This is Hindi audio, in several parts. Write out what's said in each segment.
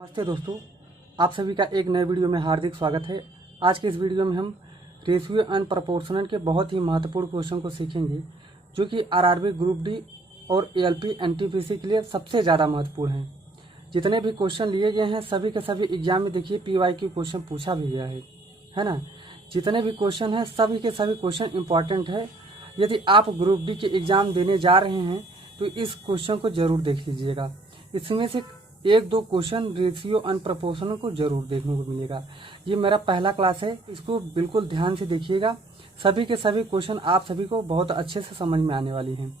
नमस्ते दोस्तों, आप सभी का एक नए वीडियो में हार्दिक स्वागत है। आज के इस वीडियो में हम रेशियो एंड प्रोपोर्शनल के बहुत ही महत्वपूर्ण क्वेश्चन को सीखेंगे, जो कि आरआरबी ग्रुप डी और एएलपी एनटीपीसी के लिए सबसे ज़्यादा महत्वपूर्ण हैं। जितने भी क्वेश्चन लिए गए हैं सभी के सभी एग्जाम में देखिए पीवाईक्यू क्वेश्चन पूछा भी गया है ना। जितने भी क्वेश्चन हैं सभी के सभी क्वेश्चन इंपॉर्टेंट है। यदि आप ग्रुप डी के एग्ज़ाम देने जा रहे हैं तो इस क्वेश्चन को ज़रूर देख लीजिएगा। इसमें से एक दो क्वेश्चन रेशियो एंड प्रोपोर्शनल को जरूर देखने को मिलेगा। ये मेरा पहला क्लास है, इसको बिल्कुल ध्यान से देखिएगा। सभी के सभी क्वेश्चन आप सभी को बहुत अच्छे से समझ में आने वाली हैं।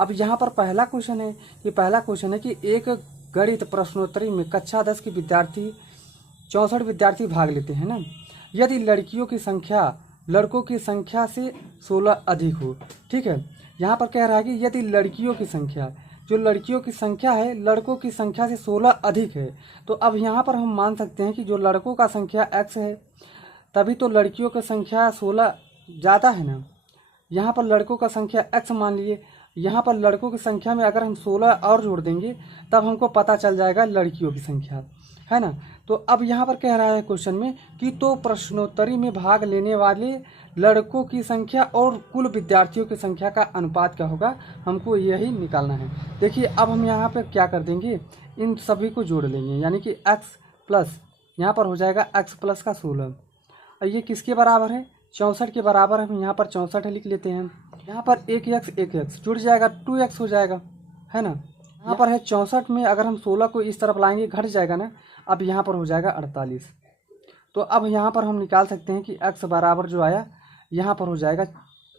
अब यहाँ पर पहला क्वेश्चन है, ये पहला क्वेश्चन है कि एक गणित प्रश्नोत्तरी में कक्षा 10 के विद्यार्थी 64 विद्यार्थी भाग लेते हैं ना। यदि लड़कियों की संख्या लड़कों की संख्या से 16 अधिक हो, ठीक है। यहाँ पर कह रहा है कि यदि लड़कियों की संख्या, जो लड़कियों की संख्या है लड़कों की संख्या से 16 अधिक है, तो अब यहाँ पर हम मान सकते हैं कि जो लड़कों का संख्या x है तभी तो लड़कियों की संख्या 16 ज़्यादा है ना। यहाँ पर लड़कों का संख्या x मान लिए, यहाँ पर लड़कों की संख्या में अगर हम 16 और जोड़ देंगे तब हमको पता चल जाएगा लड़कियों की संख्या, है ना। तो अब यहाँ पर कह रहा है क्वेश्चन में कि तो प्रश्नोत्तरी में भाग लेने वाले लड़कों की संख्या और कुल विद्यार्थियों की संख्या का अनुपात क्या होगा, हमको यही निकालना है। देखिए अब हम यहाँ पे क्या कर देंगे, इन सभी को जोड़ लेंगे, यानी कि x प्लस यहाँ पर हो जाएगा x प्लस का 16 और ये किसके बराबर है, 64 के बराबर। हम यहाँ पर 64 लिख लेते हैं। यहाँ पर एक x जुड़ जाएगा, 2x हो जाएगा, है ना। यहाँ पर है 64 में अगर हम 16 को इस तरफ लाएंगे घट जाएगा ना। अब यहाँ पर हो जाएगा 48। तो अब यहाँ पर हम निकाल सकते हैं कि x बराबर जो आया यहाँ पर हो जाएगा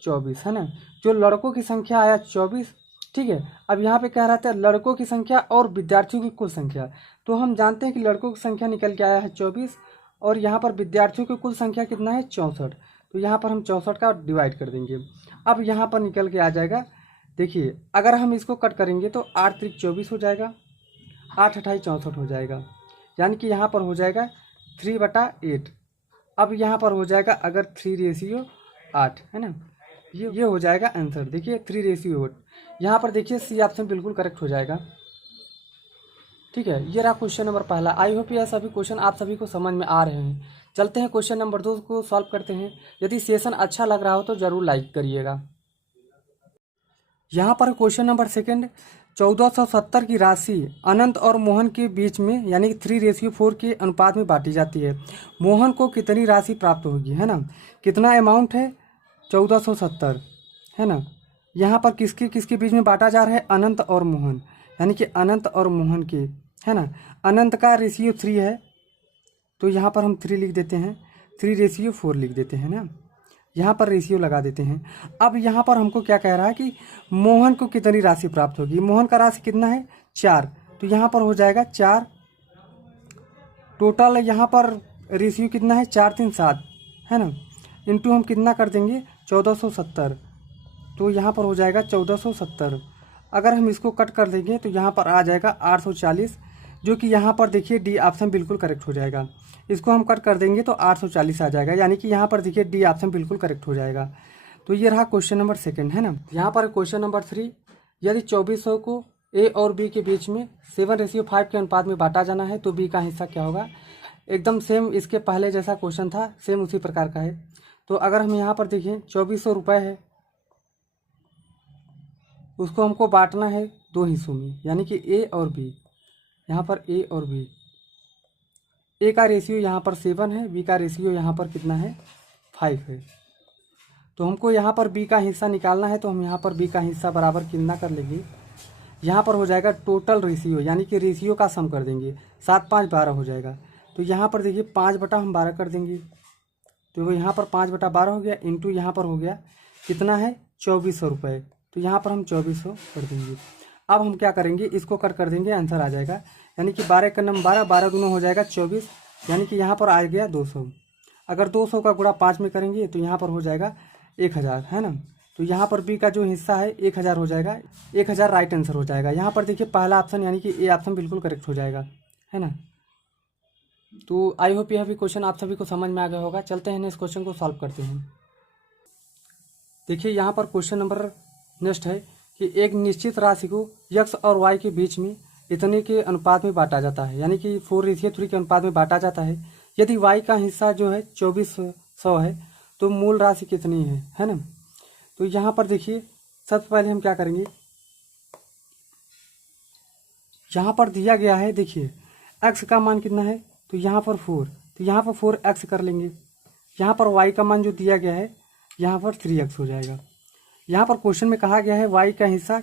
24, है ना। जो लड़कों की संख्या आया 24, ठीक है। अब यहाँ पे कह रहा था लड़कों की संख्या और विद्यार्थियों की कुल संख्या, तो हम जानते हैं कि लड़कों की संख्या निकल के आया है 24 और यहाँ पर विद्यार्थियों की कुल संख्या कितना है 64। तो यहाँ पर हम 64 का डिवाइड कर देंगे। अब यहाँ पर निकल के आ जाएगा, देखिए अगर हम इसको कट करेंगे तो 8 त्रिक 24 हो जाएगा, 8 अट्ठाई 64 हो जाएगा, यानी कि यहाँ पर हो जाएगा 3/8। अब यहाँ पर हो जाएगा अगर 3:8, है ना। ये हो जाएगा आंसर। देखिए 3:8। यहाँ पर देखिए सी ऑप्शन बिल्कुल करेक्ट हो जाएगा, ठीक है। ये रहा क्वेश्चन नंबर पहला। आई होप यह सभी क्वेश्चन आप सभी को समझ में आ रहे हैं। चलते हैं क्वेश्चन नंबर 2 को सॉल्व करते हैं। यदि सेशन अच्छा लग रहा हो तो ज़रूर लाइक करिएगा। यहाँ पर क्वेश्चन नंबर सेकंड, 1470 की राशि अनंत और मोहन के बीच में यानी कि 3:4 के अनुपात में बांटी जाती है। मोहन को कितनी राशि प्राप्त होगी, है ना। कितना अमाउंट है 1470, है ना। यहाँ पर किसके किसके बीच में बांटा जा रहा है, अनंत और मोहन, यानी कि अनंत और मोहन के, है ना। अनंत का रेशियो 3 है तो यहाँ पर हम 3 लिख देते हैं, 3:4 लिख देते हैं ना। यहाँ पर रेशियो लगा देते हैं। अब यहाँ पर हमको क्या कह रहा है कि मोहन को कितनी राशि प्राप्त होगी। मोहन का राशि कितना है 4, तो यहाँ पर हो जाएगा 4 टोटल। यहाँ पर रेशियो कितना है 4 3 7, है ना। इंटू हम कितना कर देंगे 1470, तो यहाँ पर हो जाएगा 1470। अगर हम इसको कट कर देंगे तो यहाँ पर आ जाएगा 840, जो कि यहाँ पर देखिए डी ऑप्शन बिल्कुल करेक्ट हो जाएगा। इसको हम कट कर देंगे तो 840 आ जाएगा, यानी कि यहाँ पर देखिए डी ऑप्शन बिल्कुल करेक्ट हो जाएगा। तो ये रहा क्वेश्चन नंबर सेकंड, है ना। यहाँ पर क्वेश्चन नंबर 3, यदि 2400 को ए और बी के बीच में 7:5 के अनुपात में बांटा जाना है तो बी का हिस्सा क्या होगा। एकदम सेम इसके पहले जैसा क्वेश्चन था, सेम उसी प्रकार का है। तो अगर हम यहाँ पर देखें 2400 रुपये है, उसको हमको बांटना है 2 हिस्सों में, यानी कि ए और बी। यहाँ पर ए और बी, ए का रेशियो यहाँ पर 7 है, बी का रेशियो यहाँ पर कितना है 5 है। तो हमको यहाँ पर बी का हिस्सा निकालना है, तो हम यहाँ पर बी का हिस्सा बराबर कितना कर लेंगे, यहाँ पर हो जाएगा टोटल रेशियो, यानी कि रेशियो का सम कर देंगे, 7 5 12 हो जाएगा। तो यहाँ पर देखिए 5/12 कर देंगे, तो वो यहाँ पर 5/12 हो गया, इंटू यहाँ पर हो गया कितना है 2400 रुपये, तो यहाँ पर हम 2400 कर देंगे। अब हम क्या करेंगे, इसको कट कर देंगे, आंसर आ जाएगा, यानी कि 12 का नंबर 12, 12 दूना हो जाएगा 24, यानी कि यहाँ पर आ गया 200। अगर 200 का गुणा 5 में करेंगे तो यहाँ पर हो जाएगा 1000, है ना। तो यहाँ पर बी का जो हिस्सा है 1000 हो जाएगा, 1000 राइट आंसर हो जाएगा। यहाँ पर देखिए पहला ऑप्शन यानी कि ए ऑप्शन बिल्कुल करेक्ट हो जाएगा, है ना। तो आई होप यह भी क्वेश्चन आप सभी को समझ में आ गया होगा। चलते हैं इस क्वेश्चन को सॉल्व करते हैं। देखिए यहाँ पर क्वेश्चन नंबर नेक्स्ट है कि एक निश्चित राशि को x और y के बीच में इतने के अनुपात में बांटा जाता है, यानी कि 4:3 के अनुपात में बांटा जाता है। यदि y का हिस्सा जो है 2400 है तो मूल राशि कितनी है ना। तो यहाँ पर देखिए सबसे पहले हम क्या करेंगे, यहाँ पर दिया गया है, देखिए x का मान कितना है, तो यहाँ पर 4, तो यहाँ पर 4x कर लेंगे। यहाँ पर y का मान जो दिया गया है यहाँ पर 3x हो जाएगा। यहाँ पर क्वेश्चन में कहा गया है y का हिस्सा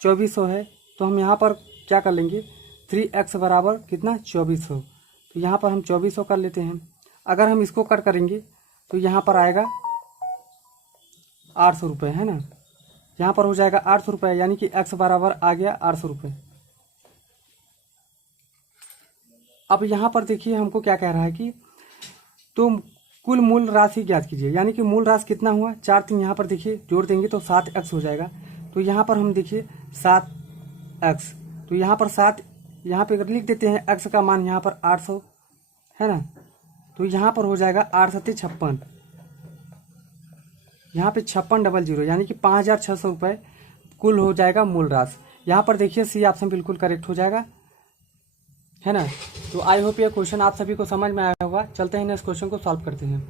2400 है, तो हम यहाँ पर क्या कर लेंगे, 3x बराबर कितना 2400, तो यहाँ पर हम 2400 कर लेते हैं। अगर हम इसको कट करेंगे तो यहाँ पर आएगा 800 रुपये, है ना। यहाँ पर हो जाएगा 800 रुपये, यानी कि x बराबर आ गया 800 रुपये। अब यहाँ पर देखिए हमको क्या कह रहा है कि तो कुल मूल राशि ज्ञात कीजिए, यानी कि मूल राशि कितना हुआ 4, 3 यहाँ पर देखिए जोड़ देंगे तो 7x हो जाएगा। तो यहाँ पर हम देखिए 7x, तो यहाँ पर 7 यहाँ पे अगर लिख देते हैं, x का मान यहाँ पर 800 है ना, तो यहाँ पर हो जाएगा 8 7 56, यहाँ पे 5600, यानी कि 5600 रुपये कुल हो जाएगा मूल राशि। यहाँ पर देखिए सी ऑप्शन बिल्कुल करेक्ट हो जाएगा, है ना। तो आई होप ये क्वेश्चन आप सभी को समझ में आया होगा। चलते हैं नेक्स्ट क्वेश्चन को सॉल्व करते हैं।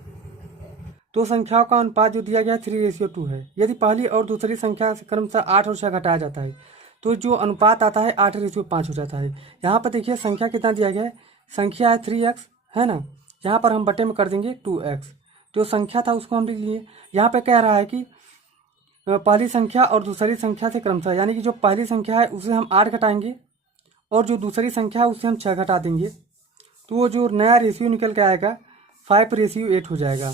तो संख्याओं का अनुपात जो दिया गया है 3:2 है। यदि पहली और दूसरी संख्या से क्रमशः 8 और 6 घटाया जाता है तो जो अनुपात आता है 8:5 हो जाता है। यहाँ पर देखिए संख्या कितना दिया गया है, संख्या है 3x, है ना। यहाँ पर हम बटे में कर देंगे 2x, जो संख्या था उसको हम लिख लिए। यहाँ पे कह रहा है कि पहली संख्या और दूसरी संख्या से क्रमशः, यानी कि जो पहली संख्या है उसे हम 8 घटाएंगे और जो दूसरी संख्या है उससे हम 6 घटा देंगे, तो वो जो नया रेशियो निकल के आएगा 5:8 हो जाएगा,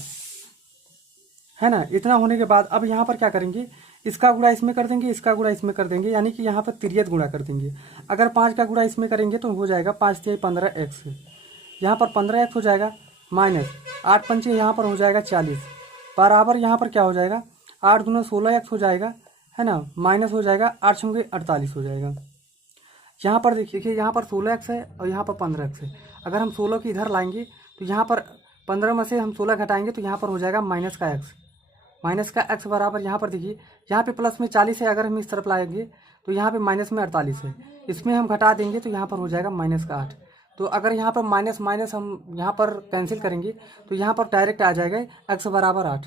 है ना। इतना होने के बाद अब यहाँ पर क्या करेंगे, इसका गुणा इसमें कर देंगे, इसका गुणा इसमें कर देंगे, यानी कि यहाँ पर तिर्यक गुणा कर देंगे। अगर 5 का गुणा इसमें करेंगे तो हो जाएगा 5 × 15x, यहाँ पर 15x हो जाएगा, माइनस 8 × 5 यहाँ पर हो जाएगा 40, बराबर यहाँ पर क्या हो जाएगा 8 × 16x हो जाएगा, है ना, माइनस हो जाएगा 8 × 48 हो जाएगा। यहाँ पर देखिए यहाँ पर 16x है और यहाँ पर 15x है। अगर हम 16 की इधर लाएंगे तो यहाँ पर 15 में से हम 16 घटाएंगे तो यहाँ पर हो जाएगा माइनस का x बराबर, यहाँ पर देखिए यहाँ पे प्लस में 40 है, अगर हम इस तरफ लाएंगे तो यहाँ पे माइनस में 48 है, इसमें हम घटा देंगे तो यहाँ पर हो जाएगा माइनस का 8। तो अगर यहाँ पर माइनस माइनस हम यहाँ पर कैंसिल करेंगे तो यहाँ पर डायरेक्ट आ जाएगा x बराबर 8।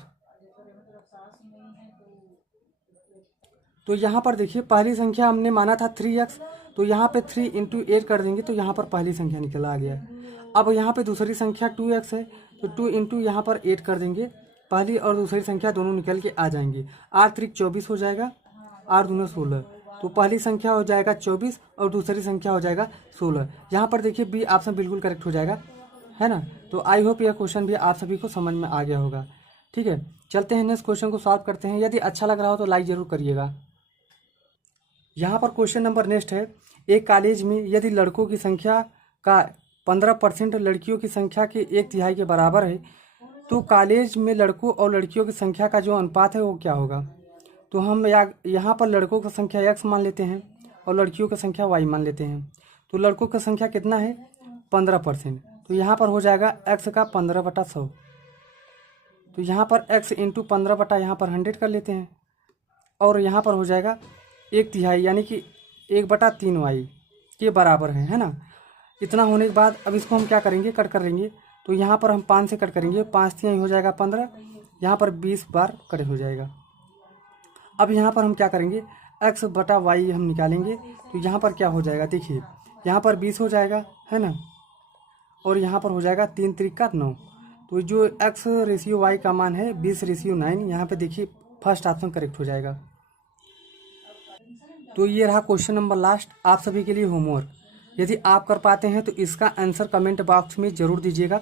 तो यहाँ पर देखिए पहली संख्या हमने माना था 3x, तो यहाँ पे 3 × 8 कर देंगे तो यहाँ पर पहली संख्या निकल आ गया। अब यहाँ पे दूसरी संख्या 2x है, तो 2 × यहाँ पर 8 कर देंगे, पहली और दूसरी संख्या दोनों निकल के आ जाएंगे। 8 × 24 हो जाएगा, 8 × 16, तो पहली संख्या हो जाएगा 24 और दूसरी संख्या हो जाएगा 16। यहाँ पर देखिए बी ऑप्शन बिल्कुल करेक्ट हो जाएगा, है ना। तो आई होप यह क्वेश्चन भी आप सभी को समझ में आ गया होगा। ठीक है, चलते हैं नेक्स्ट क्वेश्चन को सॉल्व करते हैं। यदि अच्छा लग रहा हो तो लाइक जरूर करिएगा। यहाँ पर क्वेश्चन नंबर नेक्स्ट है, एक कॉलेज में यदि लड़कों की संख्या का 15% लड़कियों की संख्या के 1/3 के बराबर है तो कॉलेज में लड़कों और लड़कियों की संख्या का जो अनुपात है वो क्या होगा। तो हम यहाँ पर लड़कों की संख्या x मान लेते हैं और लड़कियों की संख्या y मान लेते हैं। तो लड़कों की संख्या कितना है 15%, तो यहाँ पर हो जाएगा x का 15/100, तो यहाँ पर x × 15 यहाँ पर 100 कर लेते हैं और यहाँ पर हो जाएगा 1/3, यानी कि 1/3y के बराबर है ना। इतना होने के बाद अब इसको हम क्या करेंगे, कट कर लेंगे। तो यहाँ पर हम 5 से कट करेंगे, 5 3 हो जाएगा 15, यहाँ पर 20 बार कट हो जाएगा। अब यहाँ पर हम क्या करेंगे, x/y हम निकालेंगे, तो यहाँ पर क्या हो जाएगा, देखिए यहाँ पर 20 हो जाएगा, है ना, और यहाँ पर हो जाएगा 3 × 3 = 9। तो जो x/y का मान है 20:9, यहाँ पे देखिए फर्स्ट ऑप्शन करेक्ट हो जाएगा। तो ये रहा क्वेश्चन नंबर लास्ट, आप सभी के लिए होमवर्क। यदि आप कर पाते हैं तो इसका आंसर कमेंट बॉक्स में ज़रूर दीजिएगा,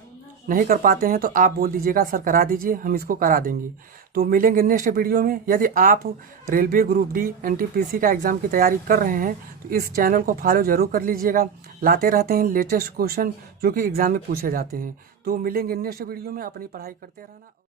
नहीं कर पाते हैं तो आप बोल दीजिएगा सर करा दीजिए, हम इसको करा देंगे। तो मिलेंगे नेक्स्ट वीडियो में। यदि आप रेलवे ग्रुप डी NTPC का एग्ज़ाम की तैयारी कर रहे हैं तो इस चैनल को फॉलो ज़रूर कर लीजिएगा, लाते रहते हैं लेटेस्ट क्वेश्चन जो कि एग्ज़ाम में पूछे जाते हैं। तो मिलेंगे नेक्स्ट वीडियो में, अपनी पढ़ाई करते रहना।